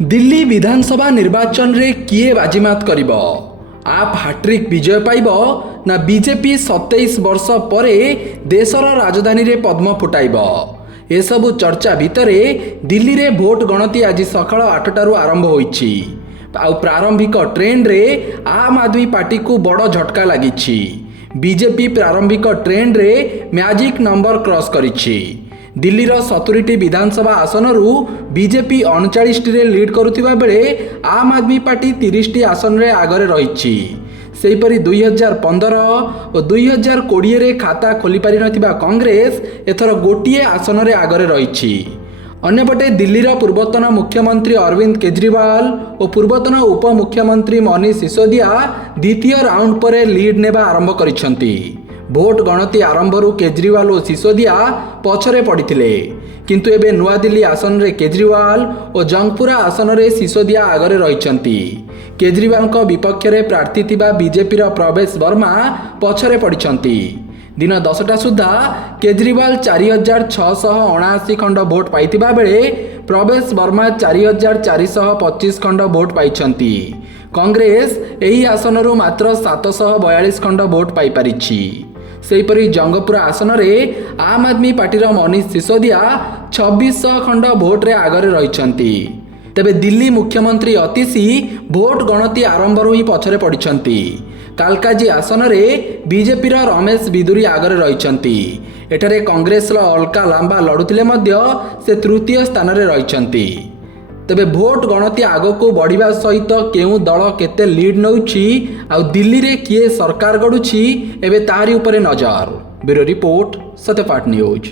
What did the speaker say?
दिल्ली विधानसभा निर्वाचन रे किए बाजीमात करिब? आप हाट्रिक विजय पाइब ना बीजेपी 27 वर्ष परे देशर राजधानी रे पद्म फुटाइब? एसबु चर्चा भितरे दिल्ली रे भोट गणति आज सकाळ 8टारू आरंभ होईछि। आउ प्रारंभिक ट्रेंड रे आम आदमी पार्टी को बड़ झटका लागिछि। बीजेपी प्रारंभिक ट्रेंड रे मैजिक नंबर क्रॉस करिछि। दिल्लीर 70टी विधानसभा आसनरू बीजेपी 39टी रे लीड करुथिबा बेले आम आदमी पार्टी 30टी आसन रे आगरे रहिछि। सेहीपरि 2015 और 2020 रे खाता खोली पारि नथिबा कांग्रेस एथर गोटिए आसन रे आगरे रहिछि। अन्यपटे दिल्लीर पूर्वतन मुख्यमंत्री अरविंद केजरीवाल और पूर्वतन उपमुख्यमंत्री मनीष सिसोदिया द्वितीय राउंड पर लीड नेबा आरंभ करिसेंती। भोट गणति आरंभरू केजरीवाल और सिसोदिया पछरे पड़िथिले, किंतु एबे नुआ दिल्ली आसन रे केजरीवाल और जंगपुरा आसन रे सिसोदिया आगरे रहिसेंती। केजरीवाल को विपक्ष रे प्रार्थी थिबा बीजेपी रो प्रवेश वर्मा पछरे पड़िसेंती। दिन 10टा सुधा केजरीवाल 4679 खंड भोट पाइथिबा बेले प्रवेश वर्मा 4425 खंड भोट पाइछंती। कांग्रेस एही आसनरू मात्र 742 खंड भोट पाई पारिछि। सेहीपरि जंगपुरा आसन रे आम आदमी पार्टीर मनीष सिसोदिया 2600 खंड भोट रे आगरे रहिछंती। तेबे दिल्ली मुख्यमंत्री अतिशी भोट गणति आरंभरू ही पछरे पड़िछंती। कालकाजी आसन रे बीजेपी रो रमेश बिदुरी आगरे रहिछंती। एठारे कांग्रेस रो अलका लांबा लड़ुथिले मध्य से तृतीय स्थान रे रहिछंती। तेबे भोट गणति आगको बढ़िबा सहित केउ दल केते लीड नउछि आ दिल्ली रे किए सरकार गडुछि एबे तारी उपरे नजर। Bureau report Satyapath news.